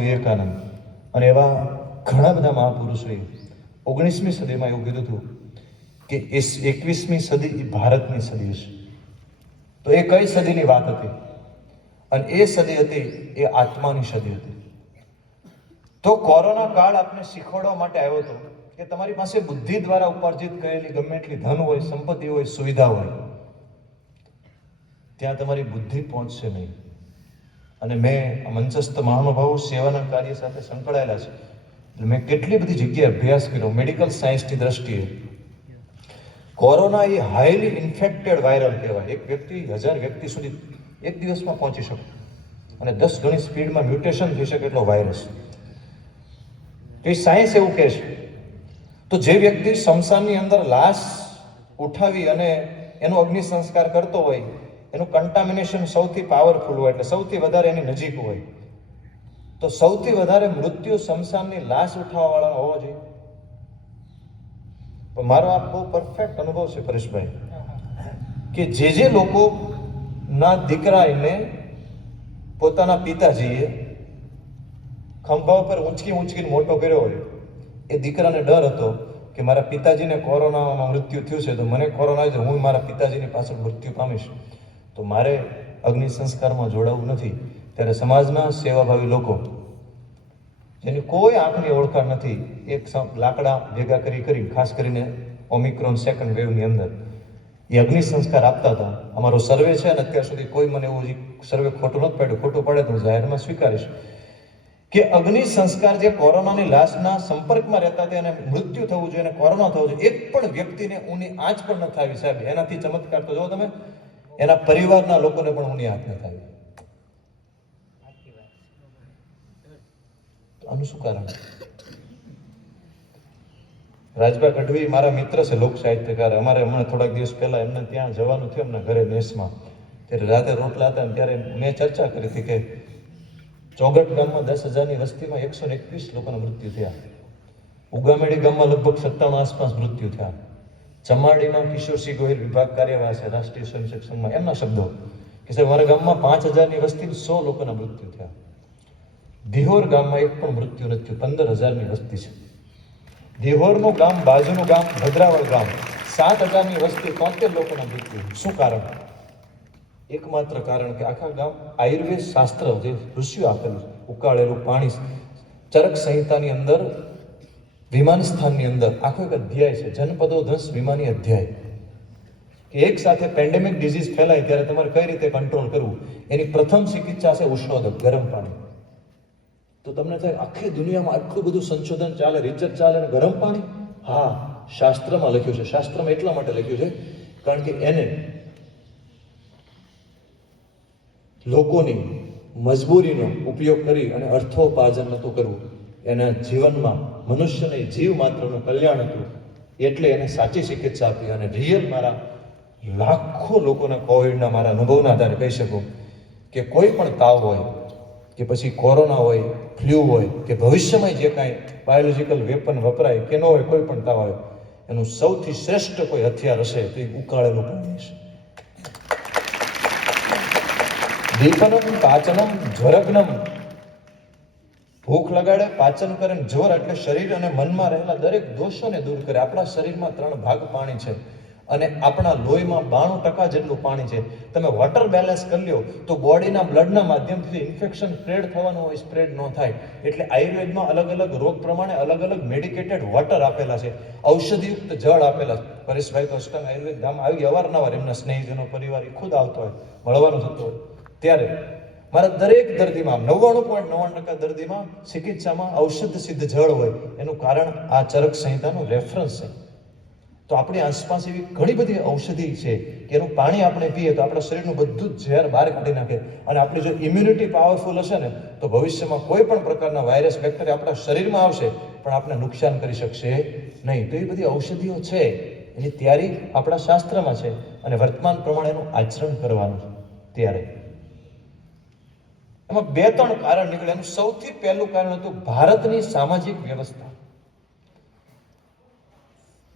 સ્વામી વિવેકાનંદ અને એવા ઘણા બધા મહાપુરુષોએ 19મી સદીમાં એવું કીધું હતું કે 21મી સદી એ ભારતની સદી છે. તો એ કઈ સદીની વાત હતી? અને એ સદી હતી એ આત્માની સદી હતી. તો કોરોના કાળ આપને શીખવાડવા માટે આવ્યો હતો કે તમારી પાસે બુદ્ધિ દ્વારા ઉપાર્જિત કરેલી ગમે એટલી ધન હોય, સંપત્તિ હોય, સુવિધા હોય, ત્યાં તમારી બુદ્ધિ પહોંચશે નહીં. અને મેં મંચસ્થ મહાનુભાવો સેવાના કાર્ય સાથે સંકળાયેલા છે. મેં કેટલી બધી જગ્યાએ અભ્યાસ કર્યો મેડિકલ સાયન્સની દ્રષ્ટિએ. કોરોના એ હાઈલી ઇન્ફેક્ટેડ વાયરલ કહેવાય. એક વ્યક્તિ 1000 વ્યક્તિ સુધી એક દિવસમાં પહોંચી શકે અને 10 ગણી સ્પીડમાં મ્યુટેશન થઈ શકે એટલો વાયરસ. તો એ સાયન્સ એવું કહે છે. તો જે વ્યક્તિ શમશાનની અંદર લાશ ઉઠાવી અને એનો અગ્નિ સંસ્કાર કરતો હોય, એનું કન્ટામિનેશન સૌથી પાવરફુલ હોય, એટલે સૌથી વધારે એની નજીક હોય, તો સૌથી વધારે મૃત્યુ શમશાનની લાશ ઉઠાવવા વાળાનો હોવો જોઈએ. પણ મારો આ બહુ પરફેક્ટ અનુભવ છે પરેશભાઈ, કે જે લોકો ના દીકરાને પોતાના પિતાજીએ ખંભા ઉપર ઊંચકીને મોટો કર્યો હોય, એ દીકરાને ડર હતો કે મારા પિતાજીને કોરોનામાં મૃત્યુ થયું છે, તો મને કોરોના આવે તો હું મારા પિતાજીની પાછળ મૃત્યુ પામીશ, તો મારે અગ્નિ સંસ્કારમાં જોડાવું નથી. ત્યારે સમાજના સેવાભાવી લોકો જેની કોઈ આંખની ઓળખાણ નથી, એક લાકડા ભેગા કરી ખાસ કરીને ઓમિક્રોન સેકન્ડ વેવની અંદર એ અગ્નિ સંસ્કાર આપતા હતા. અમારો સર્વે છે અને અત્યાર સુધી કોઈ મને એવું સર્વે ખોટું નથી પાડ્યું. ખોટું પડે તો હું જાહેરમાં સ્વીકારીશ કે અગ્નિ સંસ્કાર જે કોરોનાની લાશના સંપર્કમાં રહેતા હતા એને મૃત્યુ થવું જોઈએ અને કોરોના થવું જોઈએ, એક પણ વ્યક્તિને ઊની આંચ પણ ન થાવી સાહેબ. એનાથી ચમત્કાર તો જો તમે એના પરિવારના લોકોને પણ ઊની આંચ ન થાવી. આનું શું કારણ? રાજભા ગઢવી મારા મિત્ર છે, લોક સાહિત્યકાર. અમારે હમણાં થોડાક દિવસ પહેલા એમને ત્યાં જવાનું થયું, એમના ઘરે નેસમાં. ત્યારે રાતે રોટલા હતા ત્યારે મેં ચર્ચા કરી હતી કે ચોગટ ગામમાં 10,000ની વસ્તીમાં 121 લોકોના મૃત્યુ થયા. ઉગામેડી ગામમાં લગભગ 97 આસપાસ મૃત્યુ થયા. ચમાડીમાં કિશોરસિંહ ગોહિલ વિભાગ કાર્યવાહ છે રાષ્ટ્રીય સ્વયંસેવક સંઘમાં, એમના શબ્દો કે સાહેબ મારા ગામમાં 5,000ની વસ્તી 100 લોકોના મૃત્યુ થયા. દિહોર ગામમાં એક પણ મૃત્યુ નથી, 15,000ની વસ્તી છે. દિહોરનું ગામ, બાજુનું ગામ ભદ્રાવળ ગામ, 7,000ની વસ્તી, 73 લોકોના મૃત્યુ. શું કારણ? એકમાત્ર કારણ કે આખા ગામ આયુર્વેદ શાસ્ત્ર જે ઋષિઓ આપેલું, ઉકાળેલું પાણી, ચરક સંહિતાની અંદર, વિમાન સ્થાનની અંદર આખો એક અધ્યાય છે, જનપદો ધસ વિમાની અધ્યાય, કે એક સાથે પેન્ડેમિક ડિઝીઝ ફેલાય ત્યારે તમારે કઈ રીતે કંટ્રોલ કરવું, એની પ્રથમ ચિકિત્સા છે ઉષ્ણોદક, ગરમ પાણી. તો તમને થાય આખી દુનિયામાં આટલું બધું સંશોધન ચાલે, રિસર્ચ ચાલે અને ગરમ પાણી? હા, શાસ્ત્રમાં લખ્યું છે. શાસ્ત્રમાં એટલા માટે લખ્યું છે કારણ કે એને લોકોની મજબૂરીનો ઉપયોગ કરી અને અર્થોપાર્જન નહોતું કરવું, એના જીવનમાં મનુષ્યને જીવ માત્રનું કલ્યાણ હતું, એટલે એને સાચી ચિકિત્સા આપી. અને રિયલ મારા લાખો લોકોના કોવિડના મારા અનુભવના આધારે કહી શકું કે કોઈ પણ તાવ હોય કે પછી કોરોના હોય, ફ્લૂ હોય કે ભવિષ્યમાં જે કાંઈ બાયોલોજિકલ વેપન વપરાય કે ન હોય, કોઈ પણ તાવ હોય, એનું સૌથી શ્રેષ્ઠ કોઈ હથિયાર હશે તો એ ઉકાળેલું પાણી હશે. દીપનમ પાચનમ જ્વરગ્નમ, ભૂખ લગાડે, પાચન કરે, જ્વર એટલે શરીર અને મનમાં રહેલા દરેક દોષોને દૂર કરે. આપણા શરીરમાં 3 ભાગ પાણી છે અને આપણા લોહીમાં 92% જેટલું પાણી છે. તમે વોટર બેલેન્સ કરી લ્યો તો બોડીના બ્લડના માધ્યમથી ઇન્ફેક્શન સ્પ્રેડ થવાનું હોય, સ્પ્રેડ ન થાય. એટલે આયુર્વેદમાં અલગ અલગ રોગ પ્રમાણે અલગ અલગ મેડિકેટેડ વોટર આપેલા છે, ઔષધિયુક્ત જળ આપેલા છે. પરેશભાઈ તો અષ્ટાંગ આયુર્વેદ ધામ આવી અવારનવાર એમના સ્નેહીજનો પરિવાર એ ખુદ આવતો હોય, મળવાનું થતું હોય. ત્યારે મારા દરેક દર્દીમાં 99.99% દર્દીમાં ચિકિત્સામાં ઔષધ સિદ્ધ જળ હોય. એનું કારણ આ ચરક સંહિતાનું રેફરન્સ છે. તો આપણી આસપાસ એવી ઘણી બધી ઔષધિ છે કે એનું પાણી આપણે પીએ તો આપણા શરીરનું બધું જ ઝેર બહાર કાઢી નાખે. અને આપણી જો ઇમ્યુનિટી પાવરફુલ હશે ને તો ભવિષ્યમાં કોઈ પણ પ્રકારના વાયરસ, બેક્ટેરિયા આપણા શરીરમાં આવશે પણ આપણે નુકસાન કરી શકશે નહીં. તો એ બધી ઔષધિઓ છે, એની તૈયારી આપણા શાસ્ત્રમાં છે અને વર્તમાન પ્રમાણે એનું આચરણ કરવાનું છે. ત્યારે એમાં 2-3 કારણ નીકળે. એનું સૌથી પહેલું કારણ હતું ભારતની સામાજિક વ્યવસ્થા.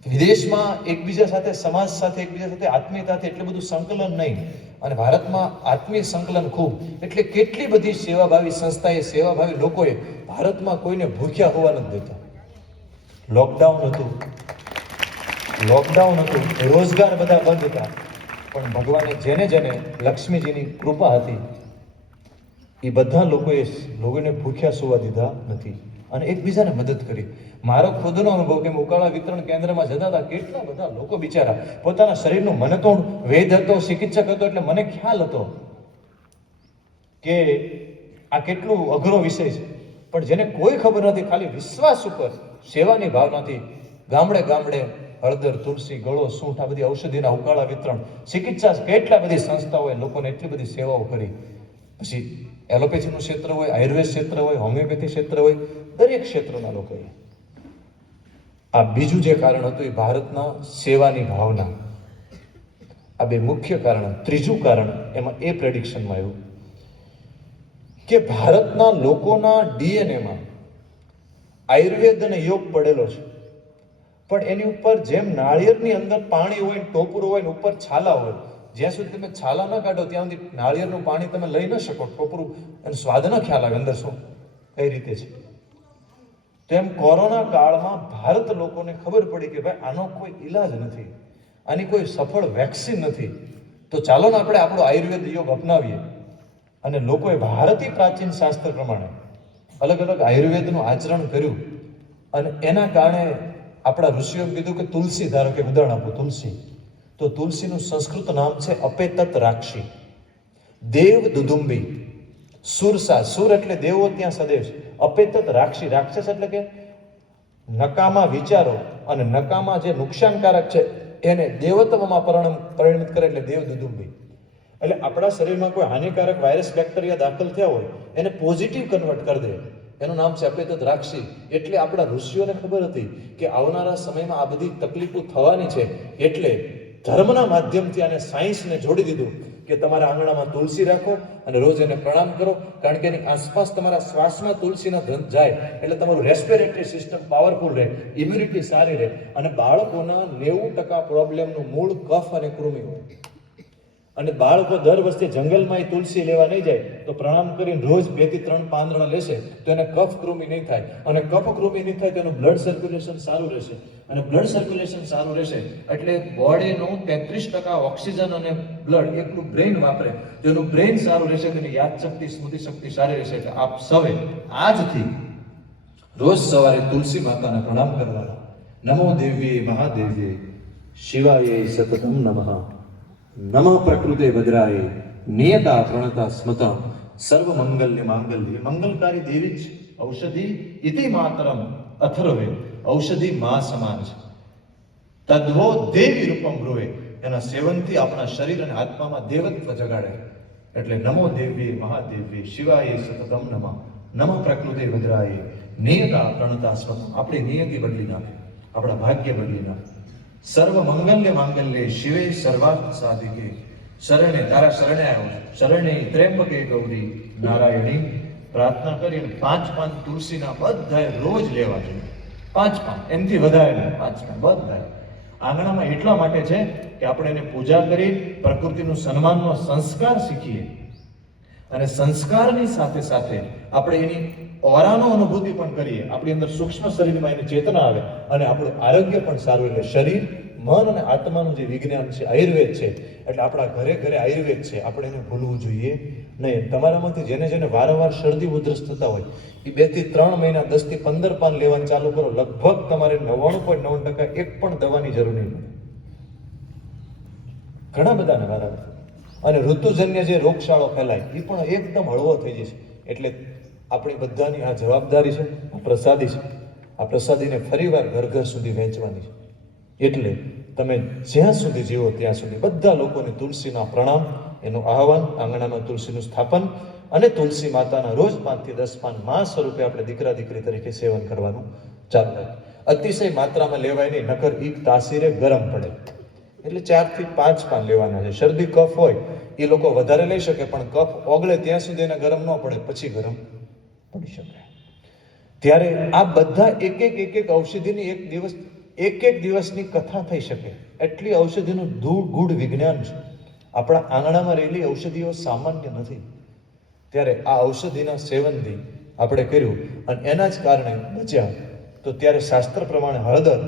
વિદેશમાં એકબીજા સાથે, સમાજ સાથે, એકબીજા સાથે આત્મીયતાથી એટલું બધું સંકલન નહીં, અને ભારતમાં આત્મીય સંકલન ખૂબ. એટલે કેટલી બધી સેવાભાવી સંસ્થાએ, સેવાભાવી લોકોએ ભારતમાં કોઈને ભૂખ્યા હોવા નથી દેતા. લોકડાઉન હતું, રોજગાર બધા બંધ હતા, પણ ભગવાને જેને જેને લક્ષ્મીજીની કૃપા હતી એ બધા લોકોને ભૂખ્યા સુવા દીધા નથી અને એકબીજાને મદદ કરી. મારો ખુદનો અનુભવ કે ઉકાળા વિતરણ કેન્દ્રમાં જતા હતા, કેટલા બધા લોકો બિચારા પોતાના શરીરનું, મને તો વૈદ હતો, ચિકિત્સક હતો, એટલે મને ખ્યાલ હતો કે આ કેટલું અઘરો વિષય છે, પણ જેને કોઈ ખબર નથી, ખાલી વિશ્વાસ ઉપર, સેવાની ભાવનાથી ગામડે ગામડે હળદર, તુલસી, ગળો, સૂંઠ, આ બધી ઔષધિના ઉકાળા વિતરણ, ચિકિત્સા, કેટલા બધી સંસ્થાઓએ લોકોને એટલી બધી સેવાઓ કરી. પછી એલોપેથીનું ક્ષેત્ર હોય, આયુર્વેદ ક્ષેત્ર હોય, હોમિયોપેથી ક્ષેત્ર હોય, દરેક ક્ષેત્રના લોકોએ. આ બીજું જે કારણ હતું એ ભારતના સેવાની ભાવના. આ બે મુખ્ય કારણ. ત્રીજું કારણ એમાં એ પ્રેડિક્શનમાં આવ્યું કે ભારતના લોકોના ડીએનએમાં આયુર્વેદ અને યોગ પડેલો છે, પણ એની ઉપર જેમ નાળિયેરની અંદર પાણી હોય, ટોપરું હોય, ઉપર છાલા હોય, જ્યાં સુધી તમે છાલા ન કાઢો ત્યાં સુધી નાળિયેરનું પાણી તમે લઈ ન શકો, ટોપરું એનો સ્વાદ ન ખ્યાલ આવે અંદર શું કઈ રીતે છે. તેમ કોરોના કાળમાં ભારત લોકોને ખબર પડી કે ભાઈ આનો કોઈ ઈલાજ નથી, આની કોઈ સફળ વેક્સિન નથી, તો ચાલો ને આપણે આપણો આયુર્વેદ યોગ અપનાવીએ. અને લોકોએ ભારતીય પ્રાચીન શાસ્ત્ર પ્રમાણે અલગ અલગ આયુર્વેદનું આચરણ કર્યું, અને એના કારણે આપણા ઋષિઓએ કીધું કે તુલસી, ધારો કે ઉદાહરણ આપું, તુલસી, તો તુલસીનું સંસ્કૃત નામ છે અપેતત રાક્ષી, દેવ દુદુંબી, સુરસા, સુર એટલે દેવો ત્યાં સદૈવ છે, અપેતત રાક્ષી, રાક્ષસ એટલે કે નકામા વિચારો અને નકામા જે નુકસાનકારક છે એને દેવત્વમાં પરિણિત કરે, એટલે દેવ દુદુંબી. એટલે આપણા શરીરમાં કોઈ હાનિકારક વાયરસ, બેક્ટેરિયા દાખલ થયા હોય એને પોઝિટિવ કન્વર્ટ કરી દે, એનું નામ છે અપેતત રાક્ષી. એટલે આપણા ઋષિઓને ખબર હતી કે આવનારા સમયમાં આ બધી તકલીફો થવાની છે, એટલે ધર્મના માધ્યમથી આને સાયન્સને જોડી દીધું કે તમારા આંગણામાં તુલસી રાખો અને રોજ એને પ્રણામ કરો, કારણ કે એની આસપાસ તમારા શ્વાસમાં તુલસીના ગંધ જાય એટલે તમારું રેસ્પિરેટરી સિસ્ટમ પાવરફુલ રહે, ઇમ્યુનિટી સારી રહે. અને બાળકોના 90% પ્રોબ્લેમનું મૂળ કફ અને કૃમિ હોય. અને બાળકો દર વર્ષે જંગલમાં તુલસી લેવા નહીં જાય તો પ્રણામ કરીને રોજ 2 થી 3 પાંદડા લેશે તો એને કફ કૃમિ નહીં થાય, અને કફ કૃમિ નહીં થાય તો એનું બ્લડ સર્ક્યુલેશન સારું રહેશે, અને બ્લડ સર્ક્યુલેશન સારું રહેશે એટલે બોડીનું 33% ઓક્સિજન અને બ્લડ એટલું બ્રેઇન વાપરે, તો એનું બ્રેઇન સારું રહેશે, તેની યાદશક્તિ, સ્મૃતિ શક્તિ સારી રહેશે. એટલે આપ સૌએ આજથી રોજ સવારે તુલસી માતાને પ્રણામ કરવાના. નમો દેવ્યે મહાદેવ્યે શિવાય સતતમ નમઃ. નમઃ પ્રકૃતે વજ્રાય નિયતા પ્રણતા સ્મતા સર્વ મંગલ્ય માંગલ્ય. મંગલકારી દેવી જ ઔષધિ ઇતિ માતરમ અથર્વે, ઔષધિ મા સમાન છે. તદ્વો દેવી રૂપમ બ્રુવે, એના સેવનથી આપણા શરીર અને આત્મામાં દેવત્વ જગાડે. એટલે નમો દેવ્યે મહાદેવ્યે શિવાય સતતમ નમઃ. નમઃ પ્રકૃતે વજ્રાય નિયતા પ્રણતા સ્મતા. આપણી નિયતિ બદલી નાખે, આપણા ભાગ્ય બદલી નાખે. સર્વ મંગલ્ય માંગલ્ય શિવે સર્વાર્થ સાધિકે. શરણે, તારા શરણે આવ્યો, શરણે ત્ર્યંબકે ગૌરી નારાયણી. પ્રાર્થના કરીને 5 પાન તુલસીના બધાએ રોજ લેવા જોઈએ. 5 પાન, એમથી વધારે નહીં, 5 પાન બધાએ. આંગણામાં એટલા માટે છે કે આપણે એને પૂજા કરી પ્રકૃતિનું સન્માનનો સંસ્કાર શીખીએ, અને સંસ્કારની સાથે સાથે આપણે એની ઓરાનો અનુભૂતિ પણ કરીએ. આપણી અંદર સૂક્ષ્મ શરીરમાં એની ચેતના આવે અને આપણું આરોગ્ય પણ સારું રહે. શરીર, મન અને આત્માનું જે વિજ્ઞાન છે, આયુર્વેદ છે, એટલે આપણા ઘરે ઘરે આયુર્વેદ છે, આપણે એને ભૂલવું જોઈએ નહીં. તમારામાંથી જેને જેને વારંવાર શરદી ઉધરસ થતા હોય એ 2 થી 3 મહિના 10 થી 15 પાન લેવાનું ચાલુ કરો, લગભગ તમારે 99.9% એક પણ દવાની જરૂર નહીં પડે. ઘણા બધાને વારંવાર. અને ઋતુજન્ય જે રોગશાળો ફેલાય એ પણ એકદમ હળવો થઈ જશે. એટલે આપણી બધાની આ જવાબદારી છે, આ પ્રસાદી છે. આ પ્રસાદીને ફરીવાર ઘર ઘર સુધી વહેંચવાની છે. એટલે તમે જ્યાં સુધી જીવો ત્યાં સુધી બધા લોકોને તુલસીના પ્રણામ, એનું આહવાન, આંગણામાં તુલસીનું સ્થાપન, અને તુલસી માતાના રોજ 5 થી 10 પાન મા સ્વરૂપે આપણે દીકરા દીકરી તરીકે સેવન કરવાનું ચાલુ રાખે. અતિશય માત્રામાં લેવાય નહીં, નકર ઈ તાસીરે ગરમ પડે. એટલે 4 થી 5 પાન લેવાના છે. શરદી કફ હોય એ લોકો વધારે લઈ શકે, પણ કફ ઓગળે ત્યાં સુધી એને ગરમ ન પડે, પછી ગરમ પડી શકે. ત્યારે આ બધા એક એક ઔષધિની એક દિવસ એક એક દિવસની કથા થઈ શકે એટલી ઔષધિનું ગૂઢ વિજ્ઞાન છે. આપણા આંગણામાં રહેલી ઔષધિઓ સામાન્ય નથી. ત્યારે આ ઔષધિના સેવનથી આપણે કર્યું અને એના જ કારણે બચ્યા. તો ત્યારે શાસ્ત્ર પ્રમાણે હળદર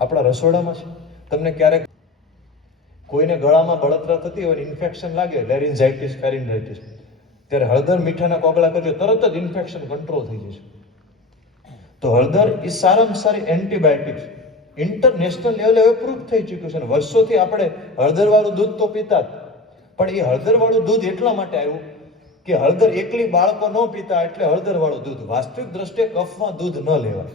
આપણા રસોડામાં છે. તમને ક્યારેક કોઈને ગળામાં બળતરા થતી હોય, ઇન્ફેક્શન લાગે, લેરિન્જાઇટિસ, ફેરિન્જાઇટિસ, ત્યારે હળદર મીઠાના કોગળા કરજો, તરત જ ઇન્ફેક્શન કંટ્રોલ થઈ જશે. તો હળદર એ સારામાં સારી એન્ટીબાયોટિક ઇન્ટરનેશનલ લેવલે હવે પ્રૂફ થઈ ચૂક્યું છે. વર્ષોથી આપણે હળદરવાળું દૂધ તો પીતા જ, પણ એ હળદરવાળું દૂધ એટલા માટે આવ્યું કે હળદર એકલી બાળકો ન પીતા, એટલે હળદરવાળું દૂધ. વાસ્તવિક દ્રષ્ટિએ કફમાં દૂધ ન લેવાય.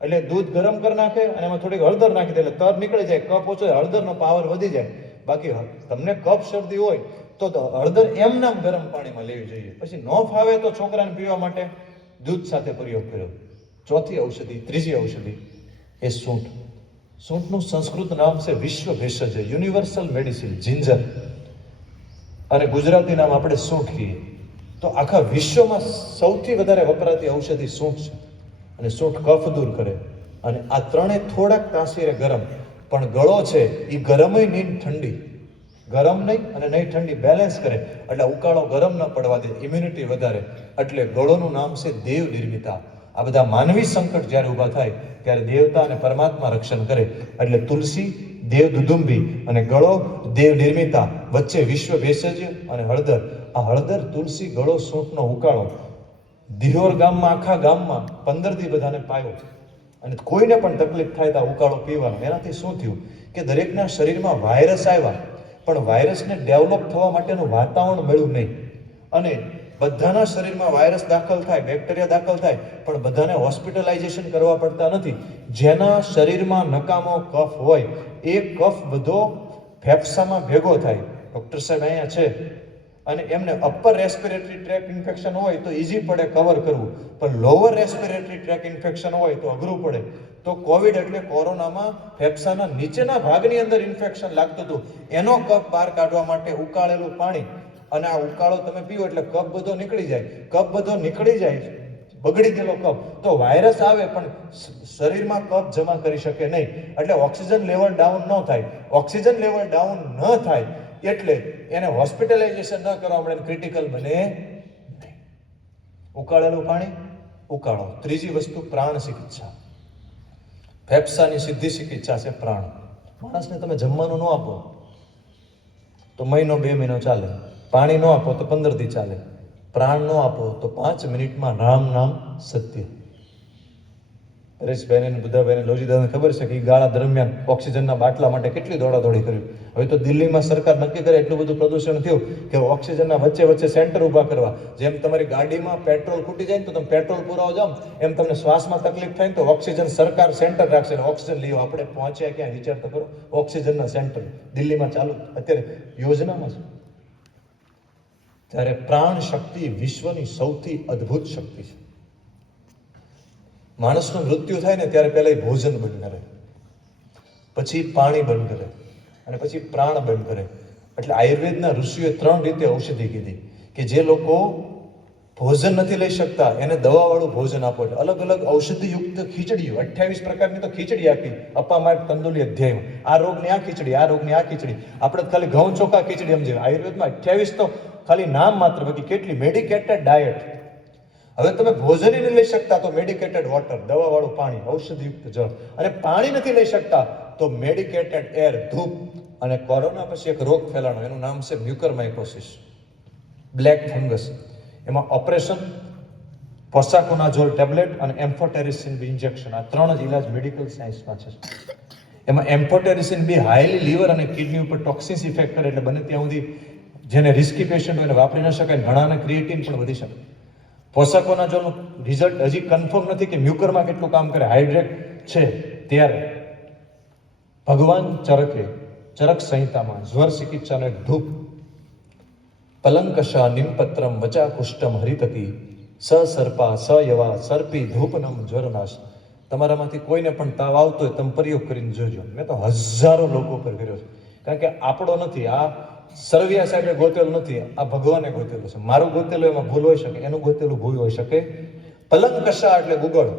એટલે દૂધ ગરમ કરી નાખે અને એમાં થોડીક હળદર નાખી દે, એટલે તર નીકળી જાય, કફ ઓછો થાય, હળદરનો પાવર વધી જાય. બાકી તમને કફ શરદી હોય તો હળદર એમનામ ગરમ પાણીમાં લેવી જોઈએ. પછી ન ફાવે તો છોકરાને પીવા માટે દૂધ સાથે પ્રયોગ કર્યો. ચોથી ઔષધિ, ત્રીજી ઔષધિ એ સૂંઠ. સૂંઠનું સંસ્કૃત નામ છે વિશ્વ ભેષજ, યુનિવર્સલ મેડિસિન, જિંજર, અને ગુજરાતી નામ આપણે સૂંઠ કહીએ. તો આખા વિશ્વમાં સૌથી વધારે વપરાતી ઔષધિ સૂંઠ છે. અને સૂંઠ કફ દૂર કરે. અને આ ત્રણેય થોડાક તાસીરે ગરમ, પણ ગળો છે એ ગરમય નહીં ઠંડી, ગરમ નહીં અને નહીં ઠંડી, બેલેન્સ કરે. એટલે ઉકાળો ગરમ ન પડવા દે, ઇમ્યુનિટી વધારે. એટલે ગળોનું નામ છે દેવ નિર્મિતા. આ બધા માનવી સંકટ જ્યારે ઊભા થાય ત્યારે દેવતા અને પરમાત્મા રક્ષણ કરે. એટલે તુલસી, દેવ દુદુંબી અને ગળો દેવ નિર્મિતા, વચ્ચે વિશ્વ ભેષજ અને હળદર. આ હળદર, તુલસી, ગળો, સૂંઠનો ઉકાળો દિહોર ગામમાં, આખા ગામમાં 15 દી બધાને પાયો. અને કોઈને પણ તકલીફ થાય તો ઉકાળો પીવાનો. એનાથી શું થયું કે દરેકના શરીરમાં વાયરસ આવ્યા, પણ વાયરસને ડેવલપ થવા માટેનું વાતાવરણ મળ્યું નહીં. અને બધાના શરીરમાં વાયરસ દાખલ થાય, બેક્ટેરિયા દાખલ થાય, પણ બધાને હોસ્પિટલાઇઝેશન કરવા પડતા નથી. જેના શરીરમાં નકામો કફ હોય એ કફ બધો ફેફસામાં ભેગો થાય. ડૉક્ટર સાહેબ અહીંયા છે, અને એમને અપર રેસ્પિરેટરી ટ્રેક ઇન્ફેક્શન હોય તો ઈઝી પડે કવર કરવું, પણ લોઅર રેસ્પિરેટરી ટ્રેક ઇન્ફેક્શન હોય તો અઘરું પડે. તો કોવિડ એટલે કોરોનામાં ફેફસાના નીચેના ભાગની અંદર ઇન્ફેક્શન લાગતું હતું. એનો કફ બહાર કાઢવા માટે ઉકાળેલું પાણી, અને આ ઉકાળો તમે પીવો એટલે કફ બધો નીકળી જાય. કફ બધો નીકળી જાય, બગડી ગયેલો કફ, તો વાયરસ આવે પણ શરીરમાં કફ જમા કરી શકે નહીં. એટલે ઓક્સિજન લેવલ ડાઉન ન થાય. ઓક્સિજન લેવલ ડાઉન ન થાય એટલે એને હોસ્પિટલાઇઝેશન ન કરવા મળે, ક્રિટિકલ બને નહીં. ઉકાળેલું પાણી, ઉકાળો. ત્રીજી વસ્તુ પ્રાણ ચિકિત્સા. ફેફસાની સીધી ચિકિત્સા છે પ્રાણ. માણસને તમે જમવાનું ન આપો તો મહિનો 2 મહિનો ચાલે, પાણી ન આપો તો 15 દી ચાલે, પ્રાણ ન આપો તો 5 મિનિટમાં રામ નામ સત્ય. હરેશભાઈને, બુદ્ધાભાઈને, લોજીદાદાને ખબર છે કે એ ગાળા દરમિયાન ઓક્સિજનના બાટલા માટે કેટલી દોડાદોડી કરી. હવે તો દિલ્હીમાં સરકાર નક્કી કરે એટલું બધું પ્રદૂષણ થયું કે ઓક્સિજનના વચ્ચે વચ્ચે સેન્ટર ઊભા કરવા. જેમ તમારી ગાડીમાં પેટ્રોલ ખૂટી જાય ને તો તમે પેટ્રોલ પુરાવા જાઓ, એમ તમને શ્વાસમાં તકલીફ થાય ને તો ઓક્સિજન સરકાર સેન્ટર રાખશે ને ઓક્સિજન લીધો. આપણે પહોંચ્યા ક્યાં વિચાર તો કરો. ઓક્સિજનના સેન્ટર દિલ્હીમાં ચાલુ અત્યારે યોજનામાં છે. ત્યારે પ્રાણ શક્તિ વિશ્વની સૌથી અદ્ભુત શક્તિ છે. માણસનું મૃત્યુ થાય ને ત્યારે પહેલા ભોજન બંધ કરે, પછી પાણી બંધ કરે, અને પછી પ્રાણ બંધ કરે. એટલે આયુર્વેદના ઋષિઓએ 3 રીતે ઔષધિ કીધી કે જે લોકો ભોજન નથી લઈ શકતા એને દવાવાળું ભોજન આપો. એટલે અલગ અલગ ઔષધિયુક્ત ખીચડીઓ, 28 પ્રકારની તો ખીચડી આપી અપામાર્ગ તંદુલી અધ્યાયમાં. આ રોગની આ ખીચડી, આ રોગની આ ખીચડી. આપણે ખાલી ઘઉં ચોખા ખીચડી સમજીએ. આયુર્વેદમાં 28 તો ખાલી નામ માત્ર, બાકી કેટલી મેડિકેટેડ ડાયટ. હવે તમે ભોજન નહીં લઈ શકતા તો મેડિકેટેડ વોટર, દવાવાળું પાણી, ઔષધિયુક્ત જળ. અને પાણી નથી લઈ શકતા તો મેડિકેટેડ એર, ધૂપ. અને કોરોના પછી એક રોગ ફેલાણો, એનું નામ છે મ્યુકરમાઇકોસિસ, બ્લેક ફંગસ. એમાં ઓપરેશન, પોસાકોનાઝોલ ટેબ્લેટ અને એમ્ફોટેરિસિન બી ઇન્જેક્શન, આ 3 જ ઇલાજ મેડિકલ સાયન્સમાં છે. એમાં એમ્ફોટેરિસિન બી હાઈલી લીવર અને કિડની ઉપર ટોક્સિન્સ ઇફેક્ટ કરે. એટલે બને ત્યાં સુધી જેને રિસ્કી પેશન્ટ હોય એને વાપરી ન શકાય. ઘણાને ક્રિએટિન પણ વધી શકે. પોસાકોનાઝોલનું રિઝલ્ટ હજી કન્ફર્મ નથી કે મ્યુકરમાં કેટલું કામ કરે, હાઇડ્રેટ છે. ત્યારે ભગવાન ચરકે ચરક સંહિતામાં જ્વર ચિકિત્સાનો એક ધૂપ, પલંકશા નિમપત્રમ વચા કુષ્ટમ હરિતકી સ સર્પા સ યવા સર્પી ધૂપનમ જ્વરનાશ. તમારામાંથી કોઈને પણ તાવ આવતો હોય તમે પ્રયોગ કરીને જોજો. મેં તો હજારો લોકો પર કર્યો છે. કારણ કે આપણો નથી, આ સરવિયા સાહેબે ગોતેલું નથી, આ ભગવાને ગોતેલું છે. મારું ગોતેલું એમાં ભૂલ હોઈ શકે, એનું ગોતેલું ભૂલ હોઈ શકે. પલંકશા એટલે ગુગળ,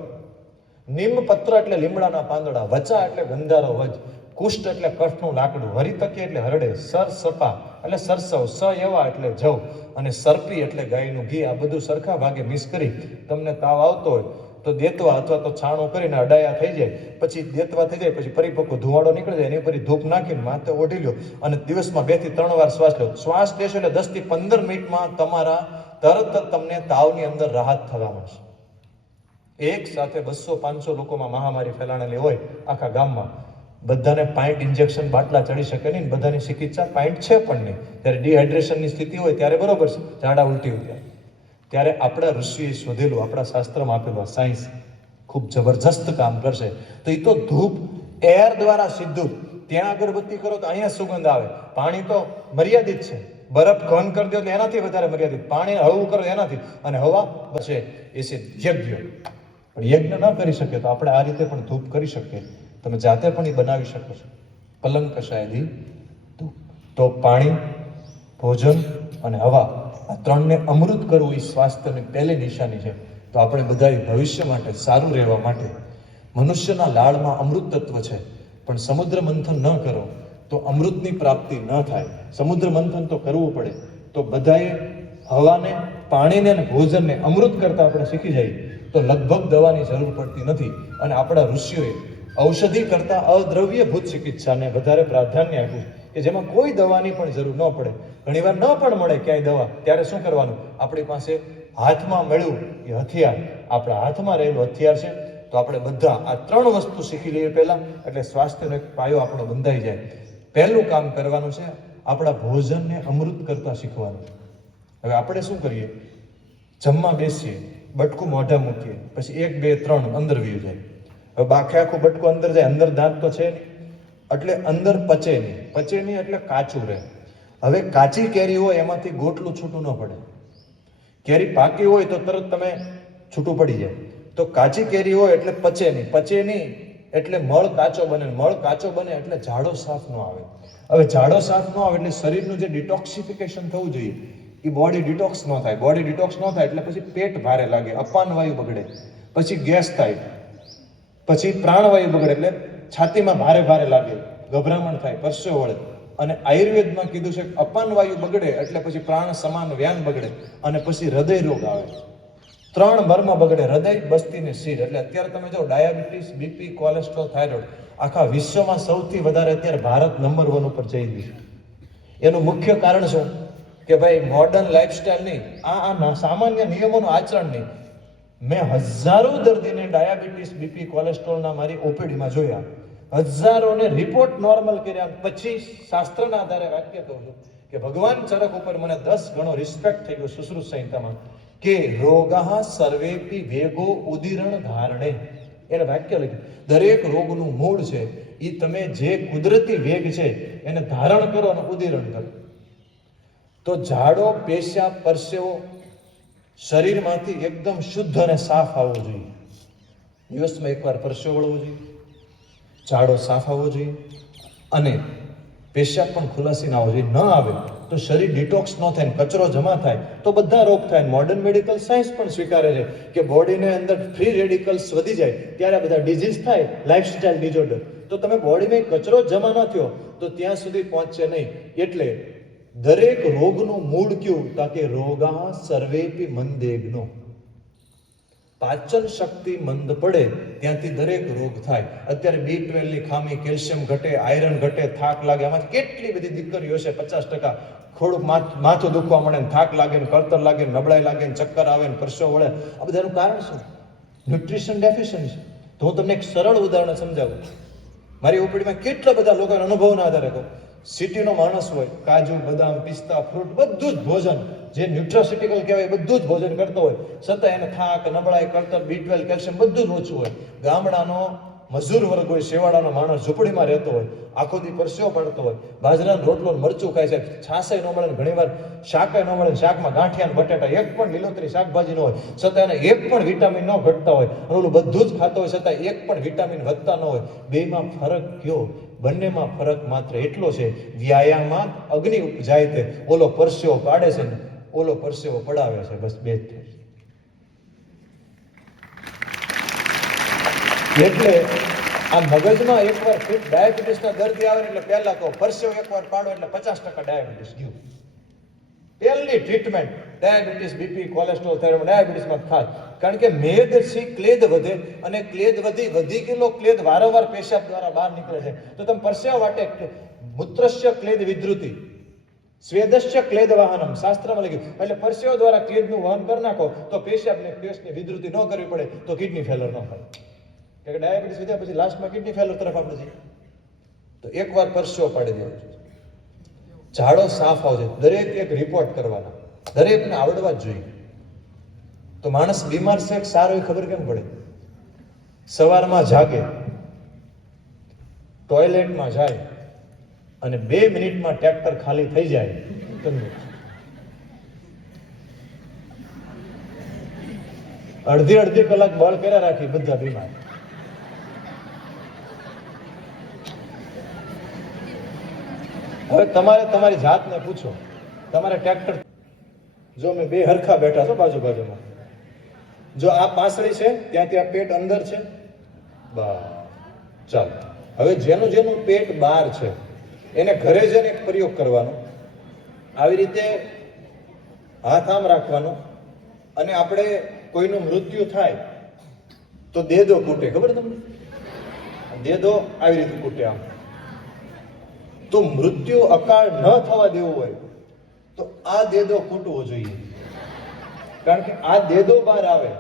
નિમપત્ર એટલે લીમડાના પાંદડા, વચા એટલે ગંધારો વજ, કુષ્ટ એટલે કઠનું લાકડું, હરિતકી એટલે હરડે, સરસપા એટલે સરસવ, સ એવા એટલે જવ, અને સરપી એટલે ગાયનું ઘી. આ બધું સરખા ભાગે મિક્સ કરી તમને તાવ આવતો હોય તો દેતવા અથવા તો છાણું કરીને અડાયા થઈ જાય, પછી દેતવા થઈ જાય, પછી પરિપક્વ ધુવાડો નીકળી જાય, એની પર ધૂપ નાખીને માથે ઓઢી લો અને દિવસમાં 2 થી 3 વાર શ્વાસ લો. શ્વાસ લેશો એટલે 10 થી 15 મિનિટમાં તમારા તરત જ તમને તાવની અંદર રાહત થવા મળશે. એક સાથે 200-500 લોકોમાં મહામારી ફેલાણેલી હોય આખા ગામમાં, બધાને પાઇન્ટ ઇન્જેક્શન બાટલા ચડી શકે નહીં, બધાની ચિકિત્સા પાઇન્ટ છે પણ નહીં. ત્યારે ડિહાઇડ્રેશનની સ્થિતિ હોય ત્યારે બરોબર છે, ઝાડા ઉલટી હોય ત્યારે આપણા ઋષિએ શોધેલું, આપણા શાસ્ત્રમાં આપેલું સાયન્સ ખૂબ જબરજસ્ત કામ કરશે. તો એ તો ધૂપ એર દ્વારા સીધું, ત્યાં અગરબત્તી કરો તો અહીંયા સુગંધ આવે. પાણી તો મર્યાદિત છે, બરફ ઘન કરી દો એટલે એનાથી વધારે મર્યાદિત, પાણી હળવું કરો એનાથી, અને હવા બસે એ છે યજ્ઞ. પણ યજ્ઞ ન કરી શકે તો આપણે આ રીતે પણ ધૂપ કરી શકીએ. તમે જાતે પણ એ બનાવી શકો છો. પલંગ કશાયદી ધૂપ. તો પાણી, ભોજન અને હવા, આ ત્રણને અમૃત કરવું એ સ્વાસ્થ્યની પહેલી નિશાની છે. તો આપણે બધા ભવિષ્ય માટે, સારું રહેવા માટે, મનુષ્યના લાળમાં અમૃત તત્વ છે, પણ સમુદ્ર મંથન ન કરો તો અમૃતની પ્રાપ્તિ ન થાય. સમુદ્ર મંથન તો કરવું પડે. તો બધાએ હવાને, પાણીને અને ભોજનને અમૃત કરતા આપણે શીખી જઈએ તો લગભગ દવાની જરૂર પડતી નથી. અને આપણા ઋષિઓએ ઔષધિ કરતા અદ્રવ્યભૂત ચિકિત્સાને વધારે પ્રાધાન્ય આપ્યું, કે જેમાં કોઈ દવાની પણ જરૂર ન પડે. ઘણીવાર ન પણ મળે ક્યાંય દવા, ત્યારે શું કરવાનું? આપણી પાસે હાથમાં મળ્યું એ હથિયાર, આપણા હાથમાં રહેલું હથિયાર છે. તો આપણે બધા આ 3 વસ્તુ શીખી લઈએ પહેલા, એટલે સ્વાસ્થ્યનો એક પાયો આપણો બંધાઈ જાય. પહેલું કામ કરવાનું છે આપણા ભોજનને અમૃત કરતા શીખવાનું. હવે આપણે શું કરીએ? જમવા બેસીએ, બટકું મોઢા મૂકીએ, પછી 1 2 3 અંદર વીયું જાય. હવે બાકી આખું બટકું અંદર જાય, અંદર દાંત તો છે નહીં, એટલે અંદર પચે નહીં. પચે નહીં એટલે કાચું રહે. હવે કાચી કેરી હોય એમાંથી ગોટલું છૂટું ન પડે. કેરી પાકી હોય તો તરત તમે છૂટું પડી જાય. તો કાચી કેરી હોય એટલે પચે નહીં. પચે નહીં એટલે મળ કાચો બને. મળ કાચો બને એટલે ઝાડો સાફ ન આવે. હવે ઝાડો સાફ ન આવે એટલે શરીરનું જે ડિટોક્સિફિકેશન થવું જોઈએ એ બોડી ડિટોક્સ ન થાય. બોડી ડિટોક્સ ન થાય એટલે પછી પેટ ભારે લાગે, અપાન વાયુ બગડે, પછી ગેસ થાય, પછી પ્રાણવાયુ બગડે એટલે છાતીમાં ભારે ભારે લાગે, ગભરામણ થાય, પરસેવો વળે. અને આયુર્વેદમાં કીધું છે કે અપાન વાયુ બગડે એટલે પછી પ્રાણ સમાન વ્યાન બગડે, અને પછી હૃદય રોગ આવે. 3 મર્મ બગડે: હૃદય, બસ્તી ને શિર. એટલે અત્યારે તમે જો ડાયાબિટીસ, બીપી, કોલેસ્ટ્રોલ, થાઇરોઇડ આખા વિશ્વમાં સૌથી વધારે અત્યારે ભારત નંબર 1 ઉપર જઈ ગયું છે. એનું મુખ્ય કારણ શું? કે ભાઈ મોડર્ન લાઈફસ્ટાઈલ નહીં, આ સામાન્ય નિયમોનું આચરણ નહીં. મેં હજારો દર્દીને ડાયાબિટીસ, બીપી, કોલેસ્ટ્રોલના મારી ઓપીડીમાં જોયા, હજારોને રિપોર્ટ નોર્મલ કર્યા. પછી શાસ્ત્રના આધારે વાક્ય કહું છું કે ભગવાન ચરક ઉપર મને 10 ગણો રિસ્પેક્ટ થઈ ગયો સુશ્રુત સંહિતામાં, કે રોગાહ સર્વેપી વેગો ઉદીરણ ધારણે. એને વાક્ય લખ્યું, દરેક રોગનું મૂળ છે એ તમે જે કુદરતી વેગ છે એને ધારણ કરો અને ઉદીરણ કરો. તો ઝાડો, પેશાબ, પરસેવો શરીરમાંથી એકદમ શુદ્ધ અને સાફ આવવો જોઈએ. દિવસમાં 1 વાર પરસેવો વળવો જોઈએ, ઝાડો સાફ આવવો જોઈએ, અને પેશાબ પણ ખુલાસીને આવવો જોઈએ. ન આવે તો શરીર ડિટોક્સ ન થાય, કચરો જમા થાય તો બધા રોગ થાય. મોડર્ન મેડિકલ સાયન્સ પણ સ્વીકારે છે કે બોડીને અંદર ફ્રી રેડિકલ્સ વધી જાય ત્યારે બધા ડિઝીઝ થાય, લાઇફસ્ટાઇલ ડિસઓર્ડર. તો તમે બોડીમાં કચરો જમા ન થયો તો ત્યાં સુધી પહોંચશે નહીં. એટલે દરેક રોગનું મૂળ કયું? તાકે રોગા સર્વેપી મંદેગ્નો. પાચન શક્તિ મંદ પડે ત્યાંથી દરેક રોગ થાય. અત્યારે B12 ની ખામી, કેલ્શિયમ ઘટે, આયરન ઘટે, થાક લાગે. આમાં કેટલી બધી દીકરીઓ છે 50%, થોડુંક માથું દુખવા મળે, થાક લાગે, કળતર લાગે, નબળાઈ લાગે, ચક્કર આવે, પરસેવો વળે. આ બધાનું કારણ શું? Nutrition deficiency. તો હું તમને એક સરળ ઉદાહરણ સમજાવું. મારી ઓપીડીમાં કેટલા બધા લોકો અનુભવના આધારે કહું. સિટીનો માણસ હોય, કાજુ, બદામ, પિસ્તા, ફ્રૂટ બધું જ ભોજન જે ન્યુટ્રાસ્યુટિકલ કહેવાય બધું જ ભોજન કરતો હોય, છતાં એને થાક, નબળાઈ, કળતર, B12, કેલ્શિયમ બધું જ ઓછું હોય. ગામડાનો મજૂર વર્ગ હોય, શેવાડાનો માણસ ઝૂંપડીમાં રહેતો હોય, આખો દી પરસેવો પડતો હોય, બાજરાનો રોટલો મરચું ખાય છે, છાશે ન મળે, ઘણીવાર શાકે ન મળે, શાકમાં ગાંઠિયા બટેટા, એક પણ લીલોતરી શાકભાજી ન હોય, છતાં એને એક પણ વિટામિન ન ઘટતા હોય, અને ઓલું બધું જ ખાતો હોય છતાં એક પણ વિટામિન વધતા ન હોય. બેમાં ફરક કયો? બંનેમાં ફરક માત્ર એટલો છે, વ્યાયામમાં અગ્નિ ઉપજાય છે, ઓલો પરસેવો પાડે છે ને ઓલો પરસેવો પડાવે છે, બસ 2 જ થાય. એટલે આ મગજમાં એકવાર ફિટ ડાયાબિટીસના દર્દી આવે એટલે પહેલા તો પરસેવો એકવાર પાડો એટલે 50% ડાયાબિટીસ ગયું. પહેલી treatment diabetes, BP, cholesterol, thyroid, ડાયાબિટીસમાં ખાસ. કારણ કે મેદ થી ક્લેદ વધે અને ક્લેદ વધી ગયેલો ક્લેદ વારંવાર પેશાબ દ્વારા બહાર નીકળે છે. તો તમે પરસેવા વાટે મૂત્રસ્ય ક્લેદ વિદ્રુતિ, સ્વેદસ્ય ક્લેદ વાહનમ શાસ્ત્રમાં લખ્યું. એટલે પરસેવા દ્વારા ક્લેદનું વહન કરી નાખો તો પેશાબની વિદ્રુતિ ન કરવી પડે તો કિડની ફેલર ન થાય. કે ડાયાબિટીસ વધ્યા પછી લાસ્ટમાં કિડની ફેલર તરફ આપણે જઈએ. તો એકવાર પરસેવો પાડી દેવો. ઝાડો સાફ આવશે, દરેક એક રિપોર્ટ કરવાના, દરેકને આવડવા જ જોઈએ. તો માણસ બીમાર છે કે સારો એ ખબર કેમ પડે? સવારમાં જાગે, ટોયલેટમાં જાય અને 2 મિનિટમાં ટ્રેક્ટર ખાલી થઈ જાય. અડધી કલાક બળ કર્યા રાખી બધા બીમાર. હવે તમારે તમારી જાતને પૂછો, તમારે ટ્રેક્ટર, જો મેં 2 હરખા બેઠા છો બાજુમાં, જો આ પાસળી છે ત્યાંથી આ પેટ અંદર છે, બસ ચાલો. હવે જેનું પેટ બહાર છે એને ઘરે જઈને એક પ્રયોગ કરવાનો. આવી રીતે હાથ આમ રાખવાનો અને આપણે કોઈનું મૃત્યુ થાય તો દેદો કૂટે, ખબર તમને? દેદો આવી રીતે કૂટે આમ. તો મૃત્યુ અકાળ ન થવા દેવું હોય તો આ દેદો કૂટવો જોઈએ. કારણ કે આ દેદો બહાર આવે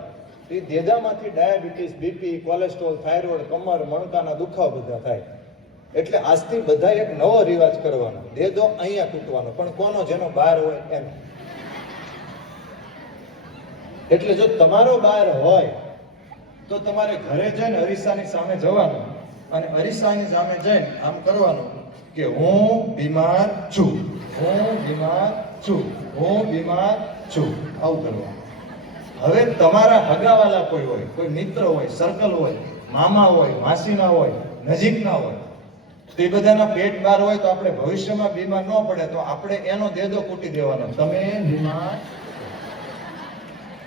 તો એ દેદામાંથી ડાયાબિટીસ, બીપી, કોલેસ્ટ્રોલ, થાઇરોઇડ, કમર, મણકાના દુખાવા બધા થાય. એટલે આજથી બધા એક નવો રિવાજ કરવાનો, દેદો અહીંયા કૂટવાનો, પણ કોનો? જેનો બહાર હોય એમ. એટલે જો તમારો બહાર હોય તો તમારે ઘરે જઈને અરીસાની સામે જવાનું અને અરીસાની સામે જઈને આમ કરવાનું કે હું બીમાર છું, હું બીમાર છું, હું બીમાર છું, આવું કરવાનું. હવે તમારા હગાવાલા કોઈ હોય, કોઈ મિત્ર હોય, સર્કલ હોય, મામા હોય, માસીના હોય, નજીકના હોય, તો એ બધાના પેટ બહાર હોય તો આપણે ભવિષ્યમાં બીમાર ન પડે તો આપણે એનો દેદો કૂટી દેવાનો, તમે બીમાર,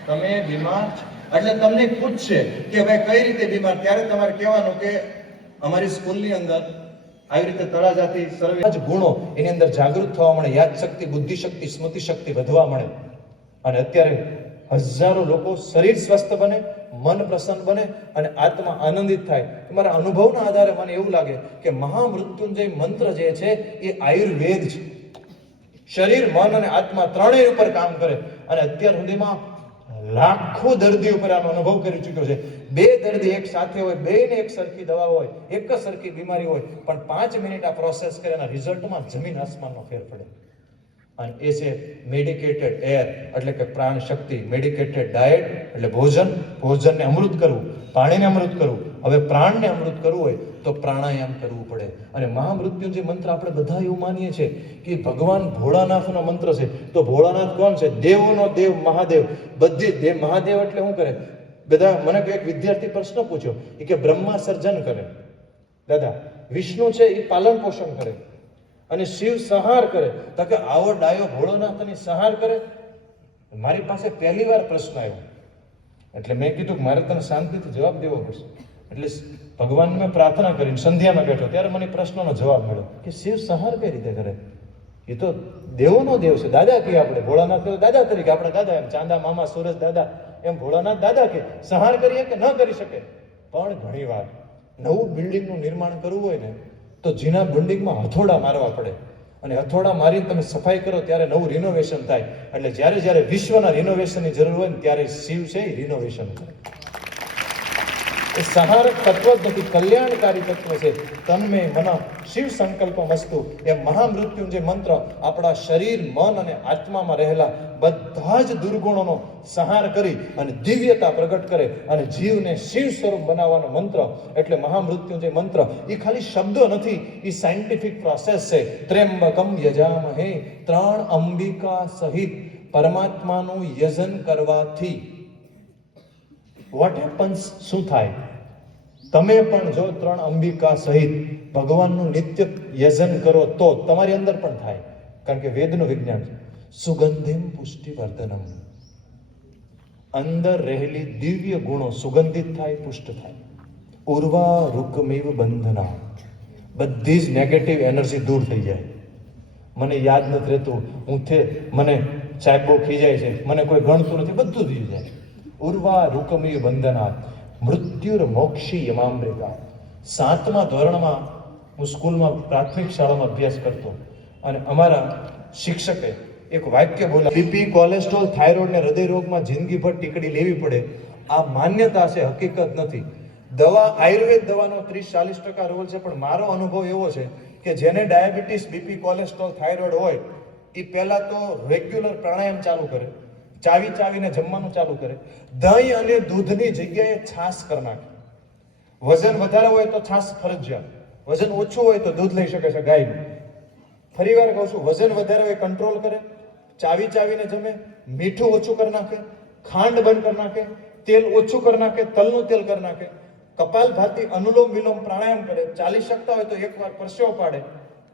તમે બીમાર. એટલે તમને પૂછશે કે ભાઈ કઈ રીતે બીમાર, ત્યારે તમારે કહેવાનું કે અમારી સ્કૂલની અંદર આવી રીતે તળાજાથી સર્વે જ ગુણો એની અંદર જાગૃત થવા મળે, યાદ શક્તિ, બુદ્ધિ શક્તિ, સ્મૃતિ શક્તિ વધવા મળે. અને અત્યારે હજારો લોકો શરીર સ્વસ્થ બને, મન પ્રસન્ન બને અને આત્મા આનંદિત થાય. તમારા અનુભવના આધારે મને એવું લાગે કે મહામૃત્યુંજય મંત્ર જે છે એ આયુર્વેદ છે. શરીર, મન અને આત્મા ત્રણેય ઉપર કામ કરે. અને અત્યાર સુધીમાં લાખો દર્દીઓ પર આનો અનુભવ કરી ચૂક્યો છે. 2 દર્દી એક સાથે હોય, બેને એક સરખી દવા હોય, એક જ સરખી બીમારી હોય, પણ 5 મિનિટ આ પ્રોસેસ કરે એના રિઝલ્ટમાં જમીન આસમાનનો ફેર પડે. અને એ છે મેડિકેટેડ એર, એટલે કે પ્રાણ શક્તિ. મેડિકેટેડ ડાયટ એટલે ભોજનને અમૃત કરવું, પાણીને અમૃત કરવું. હવે પ્રાણને અમૃત કરવું હોય તો પ્રાણાયામ કરવું પડે. અને મહામૃત્યુંજય મંત્ર આપણે બધા એવું માનીએ છીએ કે ભગવાન ભોળાનાથનો મંત્ર છે. તો ભોળાનાથ કોણ છે? દેવોનો દેવ મહાદેવ. બધી દેવ મહાદેવ એટલે શું કરે? બધા મને એક વિદ્યાર્થી પ્રશ્ન પૂછ્યો કે બ્રહ્મા સર્જન કરે, દાદા વિષ્ણુ છે એ પાલન પોષણ કરે અને શિવ સંહાર કરે. તો કે આવો ડાયો ભોળોનાથની સંહાર કરે? મારી પાસે પહેલી વાર પ્રશ્ન આવ્યો એટલે મેં કીધું કે મારે તને શાંતિથી જવાબ દેવો પડશે. એટલે ભગવાનને મેં પ્રાર્થના કરીને સંધ્યામાં બેઠો ત્યારે મને પ્રશ્નનો જવાબ મળ્યો કે શિવ સંહાર કઈ રીતે કરે? એ તો દેવોનો દેવ છે, દાદા કે આપણે ભોળાનાથ દાદા તરીકે, આપણે દાદા એમ ચાંદા મામા સૂરજ દાદા એમ ભોળાનાથ દાદા કે સંહાર કરીએ કે ન કરી શકે. પણ ઘણી વાર નવું બિલ્ડિંગનું નિર્માણ કરવું હોય ને તો જૂના બિલ્ડિંગમાં હથોડા મારવા પડે અને હથોડા મારીને તમે સફાઈ કરો ત્યારે નવું રિનોવેશન થાય. એટલે જ્યારે વિશ્વના રિનોવેશનની જરૂર હોય ને ત્યારે શિવ છે એ રિનોવેશન કરે. એ સંહારક તત્વ જ નથી, કલ્યાણકારી તત્વ છે. તન્મે મન શિવ સંકલ્પ વસ્તુ એ મહામૃત્યુંજય મંત્ર આપણા શરીર, મન અને આત્મામાં રહેલા બધા જ દુર્ગુણોનો સંહાર કરી અને દિવ્યતા પ્રગટ કરે અને જીવને શિવ સ્વરૂપ બનાવવાનો મંત્ર એટલે મહામૃત્યુંજય મંત્ર. એ ખાલી શબ્દો નથી, એ સાયન્ટિફિક પ્રોસેસ છે. ત્ર્યંબકમ યજામહે, 3 અંબિકા સહિત પરમાત્માનું યજન કરવાથી વોટ હેપન્સ, શું થાય? તમે પણ જો 3 અંબિકા સહિત ભગવાનનું નિત્ય યજન કરો તો તમારી અંદર પણ થાય. કારણ કે વેદનું વિજ્ઞાન છે. સુગંધિમ પુષ્ટિવર્ધનમ, અંદર રહેલી દિવ્ય ગુણો સુગંધિત થાય, પુષ્ટ થાય. ઉર્વા રૂકમિવ બંધના, બધી જ નેગેટિવ એનર્જી દૂર થઈ જાય. મને યાદ નથી રહેતું, મને સાહેબ બહુ ખીજાય છે, મને કોઈ ગણતું નથી, બધું થઈ જાય. ઉર્વા રૂકમિવ બંધના મૃત્યુર મોક્ષી યમામૃતા. 7મા ધોરણમાં હું સ્કૂલમાં પ્રાથમિક શાળામાં અભ્યાસ કરતો અને અમારા શિક્ષકે એક વાક્ય બોલ્યા, બીપી, કોલેસ્ટ્રોલ, થાઇરોઇડ ને હૃદય રોગમાં જિંદગીભર ટીકડી લેવી પડે, આ માન્યતા છે, હકીકત નથી. દવા, આયુર્વેદ દવાનો 30-40% રોલ છે, પણ મારો અનુભવ એવો છે કે જેને ડાયાબિટીસ, બીપી, કોલેસ્ટ્રોલ, થાઇરોઇડ હોય એ પહેલા તો રેગ્યુલર પ્રાણાયામ ચાલુ કરે, ચાવીને જમવાનું ચાલુ કરે, દહીં અને દૂધની જગ્યાએ છાશ કરી નાખે. વજન વધારે હોય તો છાશ ફરજિયાત, વજન ઓછું હોય તો દૂધ લઈ શકે છે ગાયનું. ફરી વાર કહું છું, વજન વધારે હોય કંટ્રોલ કરે, ચાવીને જમે, મીઠું ઓછું કરી નાખે, ખાંડ બંધ કરી નાખે, તેલ ઓછું કરી નાખે, તલનું તેલ કરી નાખે, કપાલભાતી, અનુલોમ વિલોમ, પ્રાણાયામ કરે, ચાલી શકતા હોય તો એકવાર પરસેવો પાડે,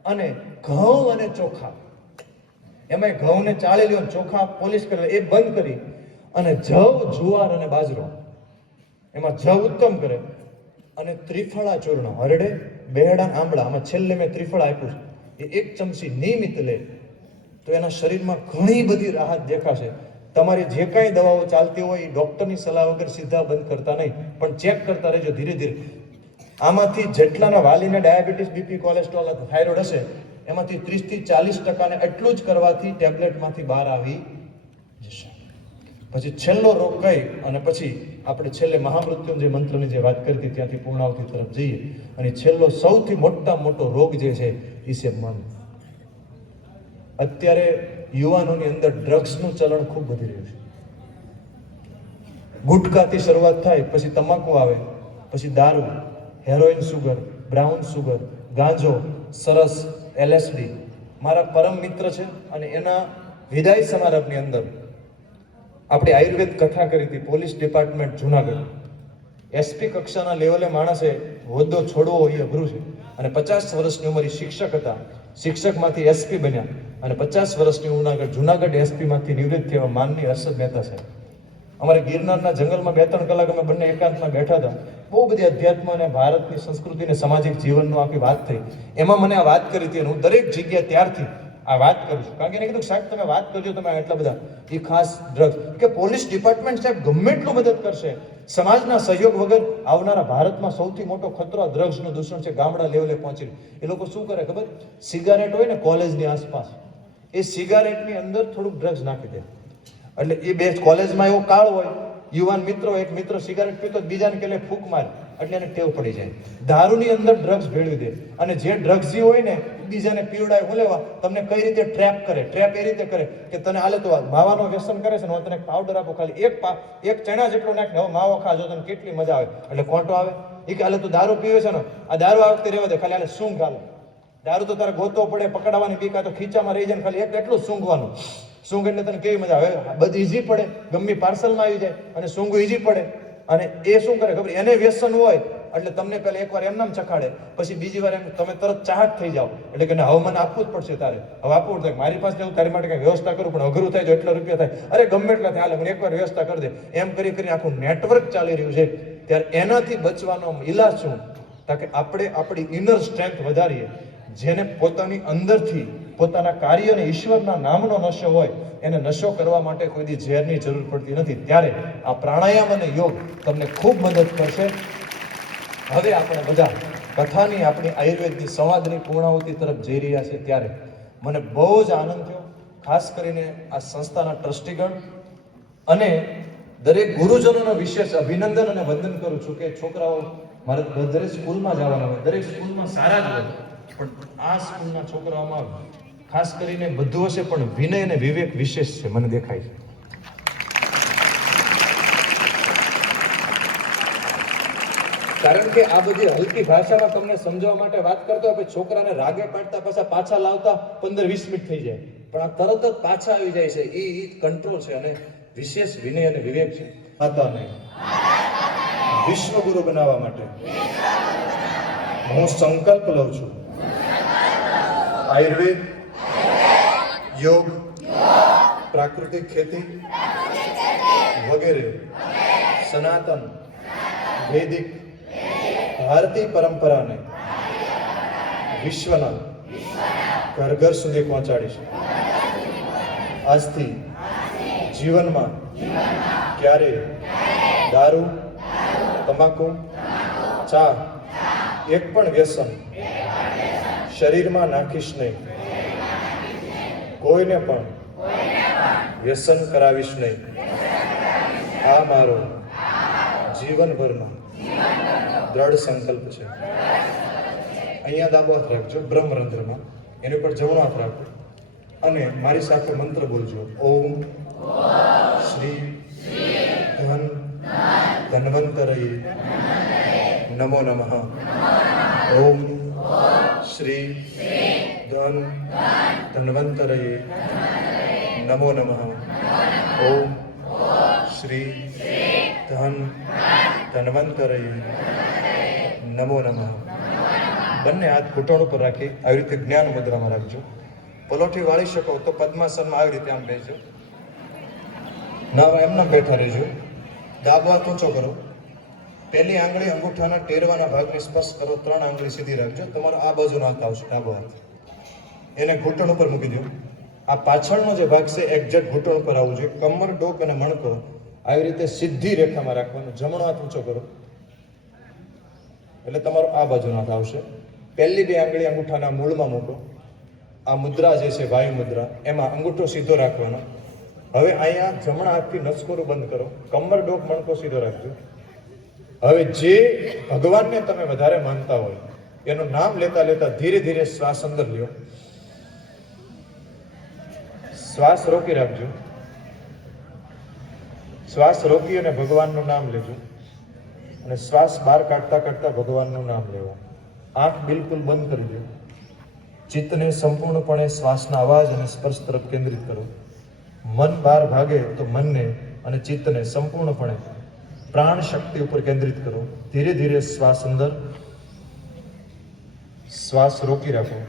અને ઘઉં અને ચોખા, એમાં ઘઉંને ચાળી લ્યો, ચોખા પોલિશ કરે, એ બંધ કરી અને જવ, જુવાર અને બાજરો, એમાં જવ ઉત્તમ કરે અને ત્રિફળા ચૂર્ણ, હરડે, બેહડા, આંબળા, આમાં છેલ્લે મેં ત્રિફળ આપ્યું છે, એ 1 ચમચી નિયમિત લે તો એના શરીરમાં ઘણી બધી રાહત દેખાશે. તમારી જે કાંઈ દવાઓ ચાલતી હોય એ ડોક્ટરની સલાહ વગર સીધા બંધ કરતા નહીં, પણ ચેક કરતા રહેજો ધીરે ધીરે. આમાંથી જેટલાના વાલીને ડાયાબિટીસ, બીપી, કોલેસ્ટ્રોલ, થાઇરોઇડ હશે, એમાંથી 30-40% એટલું જ કરવાથી ટેબ્લેટમાંથી બહાર આવી જશે. પછી છેલ્લો રોગ કઈ અને પછી આપણે છેલ્લે મહામૃત્યુંજય મંત્રની જે વાત કરી હતી ત્યાંથી પૂર્ણાવતી તરફ જઈએ. અને છેલ્લો સૌથી મોટો રોગ જે છે એ છે મન. અત્યારે યુવાનોની અંદર ડ્રગ્સનું ચલણ ખૂબ વધી રહ્યું છે. ગુટકાથી શરૂઆત થાય, પછી તમાકુ આવે, પછી દારૂ, હેરોઇન, સુગર, બ્રાઉન સુગર, ગાંજો, સરસ, LSD. મારા પરમ મિત્ર છે અને એના વિદાય સમારંભની અંદર આપણે આયુર્વેદ કથા કરી હતી. પોલીસ ડિપાર્ટમેન્ટ જુનાગઢ, SP કક્ષાના લેવલે માણસે હોદ્દો છોડવો એ અઘરું છે અને 50 વર્ષની ઉંમરે શિક્ષક હતા, શિક્ષકમાંથી SP બન્યા અને 50 વર્ષની ઉંમરે જુનાગઢ SP માંથી નિવૃત્ત થયા માનની હર્ષદ મહેતા સાહેબ. અમારે ગિરનારના જંગલમાં 2-3 કલાક અમે બંને એકાંતમાં બેઠા હતા. બહુ બધી અધ્યાત્મ અને ભારતની સંસ્કૃતિ અને સામાજિક જીવનનો આખી વાત થઈ. એમાં મને આ વાત કરી હતી અને હું દરેક જગ્યાએ ત્યારથી આ વાત કરું છું, કારણ કે એને કીધું સાહેબ તમે વાત કરજો, તમે એટલા બધા એ ખાસ ડ્રગ્સ, કે પોલીસ ડિપાર્ટમેન્ટ સાહેબ ગમે એટલું મદદ કરશે, સમાજના સહયોગ વગર આવનારા ભારતમાં સૌથી મોટો ખતરો ડ્રગ્સનું દૂષણ છે. ગામડા લેવલે પહોંચી એ લોકો શું કરે ખબર? સિગારેટ હોય ને કોલેજની આસપાસ, એ સિગારેટની અંદર થોડુંક ડ્રગ્સ નાખી દે, એટલે એ બે કોલેજમાં એવો કાળ હોય, યુવાન મિત્રો, એક મિત્ર સિગારેટ પીતો બીજાને કે ફૂંક મારે, એટલે એને ટેવ પડી જાય. દારૂની અંદર ડ્રગ્સ ભેળવી દે અને જે ડ્રગ્સ હોય ને બીજાને પીવડાય, હું લેવા તમને કઈ રીતે ટ્રેપ કરે, ટ્રેપ એ રીતે કરે કે તને આલે તો માવાનો વ્યસન કરે છે ને, હું તને પાવડર આપો, ખાલી એક ચણા જેટલો નાખ ને હવે માવો ખાજો, તને કેટલી મજા આવે. એટલે કોન્ટો આવે એ કે હાલે તું દારૂ પીવે છે ને, આ દારૂ આ વખતે રહેવા દે, ખાલી હાલે સૂંઘ હાલે. દારૂ તો તારે ગોતવો પડે, પકડવાની બીક, તો ખીચામાં રહી જાય ને ખાલી એટલું સૂંઘવાનું. સૂંઘ એટલે તને કેવી મજા આવે, બધી ઈઝી પડે, ગમે પાર્સલમાં આવી જાય અને સૂંઘ ઈઝી પડે. અને એ શું કરે ખબર? એને વ્યસન હોય એટલે તમને પહેલા એકવાર એમ નામ ચખાડે, પછી બીજી વાર એમ તમે તરત ચાહક થઈ જાઓ, એટલે કે હવે મને આપવું જ પડશે, તારે હવે આપવું પડશે, મારી પાસે એવું તારી માટે કઈ વ્યવસ્થા કરું, પણ અઘરું થાય, જો એટલા રૂપિયા થાય, અરે ગમે એટલા થાય, મને એકવાર વ્યવસ્થા કરી દે, એમ કરી કરીને આખું નેટવર્ક ચાલી રહ્યું છે. ત્યારે એનાથી બચવાનો ઈલાજ શું? કે આપણે આપણી ઇનર સ્ટ્રેન્થ વધારીએ. જેને પોતાની અંદરથી પોતાના કાર્ય અને ઈશ્વરના નામનો નશો હોય, એને નશો કરવા માટે કોઈ દી ઝેરની જરૂર પડતી નથી. ત્યારે આ પ્રાણાયામ અને યોગ તમને ખૂબ મદદ કરશે. હવે આપણે બધા કથાની, આપણી આયુર્વેદની સંવાદની પૂર્ણાહુતિ તરફ જઈ રહ્યા છે. ત્યારે મને બહુ જ આનંદ થયો, ખાસ કરીને આ સંસ્થાના ટ્રસ્ટીગણ અને દરેક ગુરુજનોનો વિશેષ અભિનંદન અને વંદન કરું છું કે છોકરાઓ, મારે દરેક સ્કૂલમાં જવાના હોય, દરેક સ્કૂલમાં સારા જ હોય, પણ આ સ્કૂલના છોકરાઓમાં ખાસ કરીને બધું હશે પણ વિનય અને વિવેક વિશેષ છે, મને દેખાય છે. કારણ કે આ બધી હલકી ભાષામાં તમને સમજાવવા માટે વાત કરતો હોય, છોકરાને રાગે પાડતા પાછા લાવતા 15-20 મિનિટ થઈ જાય, પણ આ તરત જ પાછા આવી જાય છે. એ કંટ્રોલ છે અને વિશેષ વિનય અને વિવેક છે. માતાને વિશ્વ ગુરુ બનાવવા માટે હું સંકલ્પ લઉં છું. આયુર્વેદ, યોગ, પ્રાકૃતિક ખેતી વગેરે સનાતન, વૈદિક, ભારતીય પરંપરાને વિશ્વના ઘર ઘર સુધી પહોંચાડીશ. આજથી જીવનમાં ક્યારેય દારૂ, તમાકુ, ચા, એક પણ વ્યસન શરીરમાં નાખીશ નહીં. કોઈને પણ વ્યસન કરાવીશ નહીં. આ મારો જીવનભરનો દ્રઢ સંકલ્પ છે. અહીંયા ડાબો હાથ રાખજો બ્રહ્મરંધ્રમાં, એની ઉપર જમણો હાથ રાખજો અને મારી સાથે મંત્ર બોલજો. ઓમ શ્રી ધન ધન્વંતરયે નમો નમઃ. ઓમ શ્રી ધન ધન્વંતરયે નમો નમઃ. ઓમ શ્રી ધન ધન્વંતરયે નમો નમઃ. બંને હાથ ઘૂંટણ ઉપર રાખી આવી રીતે જ્ઞાન મુદ્રામાં રાખજો. પલોઠી વાળી શકો તો પદ્માસનમાં આવી રીતે આમ બેસજો, ના એમના બેઠા રહેજો. ડાબો હાથ ઊંચો કરો. પહેલી આંગળી અંગૂઠાના ટેરવાના ભાગને સ્પર્શ કરો. 3 આંગળી સીધી રાખજો. તમારો આ બાજુનો હાથ આવશે, ડાબો હાથ, એને ઘૂંટણ ઉપર મૂકી દો. આ પાછળનો જે ભાગ છે એક્ઝેક્ટ ઘૂંટણ ઉપર આવવું જોઈએ. કમર, ડોક અને મણકો આવી રીતે સીધી રેખામાં રાખવાનું. જમણો હાથ ઊંચો કરો એટલે તમારો આ બાજુનો હાથ આવશે. પહેલી 2 આંગળી અંગૂઠાના મૂળમાં મૂકો. આ મુદ્રા જે છે વાયુ મુદ્રા, એમાં અંગૂઠો સીધો રાખવાનો. હવે અહીંયા જમણા હાથથી નસકોરું બંધ કરો. કમર, ડોક, મણકો સીધો રાખજો. હવે જે ભગવાનને તમે વધારે માનતા હોય એનું નામ લેતા લેતા ધીરે ધીરે શ્વાસ અંદર લ્યો. શ્વાસ રોકી રાખજો. શ્વાસ રોકી અને ભગવાનનું નામ લેજો અને શ્વાસ બહાર કાઢતા કાઢતા ભગવાનનું નામ લેવું. આંખ બિલકુલ બંધ કરી દો. ચિત્તને સંપૂર્ણપણે શ્વાસના અવાજ અને સ્પર્શ તરફ કેન્દ્રિત કરો. મન બહાર ભાગે તો મનને અને ચિત્તને સંપૂર્ણપણે પ્રાણ શક્તિ ઉપર કેન્દ્રિત કરો. ધીરે ધીરે શ્વાસ અંદર, શ્વાસ રોકી રાખો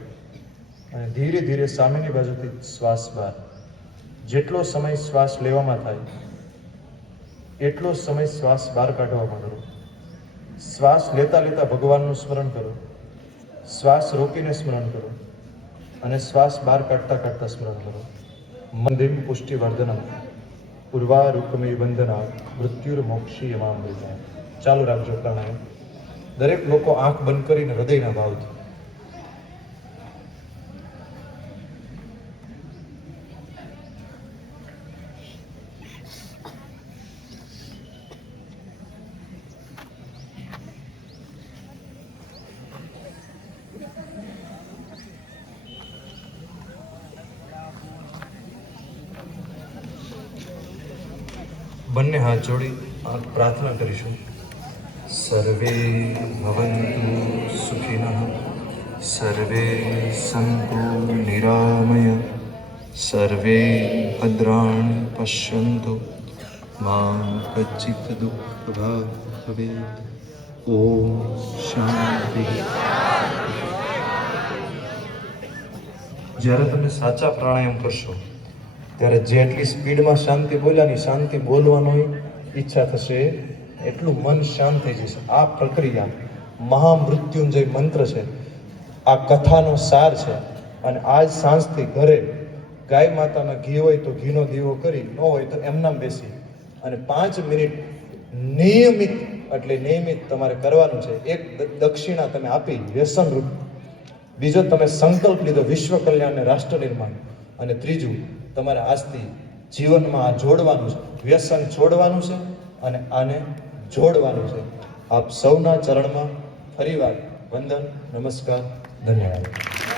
અને ધીરે ધીરે સામેની બાજુથી શ્વાસ બહાર. જેટલો સમય શ્વાસ લેવામાં થાય એટલો સમય શ્વાસ બહાર કાઢવામાં કરો. શ્વાસ લેતા લેતા ભગવાનનું સ્મરણ કરો. શ્વાસ રોકીને સ્મરણ કરો અને શ્વાસ બહાર કાઢતા કાઢતા સ્મરણ કરો. મંદિમ પુષ્ટિવર્ધનમ પૂર્વારુકમી વંદના મૃત્યુર્મોક્ષી યમામૃતા. ચાલુ રાખજો પ્રાણાયામ. દરેક લોકો આંખ બંધ કરીને હૃદયના ભાવથી બંને હાથ જોડી પ્રાર્થના કરીશું. સર્વે ભવન્તુ સુખિનઃ, સર્વે સંતુ નિરામય, સર્વે ભદ્રાણિ પશ્યન્તુ, મા કચ્ચિત દુઃખ ભવેત. ઓમ શાંતિ. જ્યારે તમે સાચા પ્રાણાયામ કરશો ત્યારે જેટલી સ્પીડમાં શાંતિ બોલ્યાની શાંતિ બોલવાની ઈચ્છા થશે એટલું મન શાંત થઈ જશે. આ પ્રક્રિયા મહામૃત્યુંજય મંત્ર છે. આ કથાનો સાર છે. અને આજ સાંજથી ઘરે ગાય માતાના ઘી હોય તો ઘીનો દીવો કરી, ન હોય તો એમનામ બેસી અને 5 મિનિટ નિયમિત, એટલે નિયમિત તમારે કરવાનું છે. એક દક્ષિણા તમે આપી વ્યસન રૂપ, બીજો તમે સંકલ્પ લીધો વિશ્વ કલ્યાણ અને રાષ્ટ્ર નિર્માણ, અને ત્રીજું તમારે આજથી જીવનમાં આ જોડવાનું છે. વ્યસન છોડવાનું છે અને આને જોડવાનું છે. આપ સૌના ચરણમાં ફરીવાર વંદન, નમસ્કાર, ધન્યવાદ.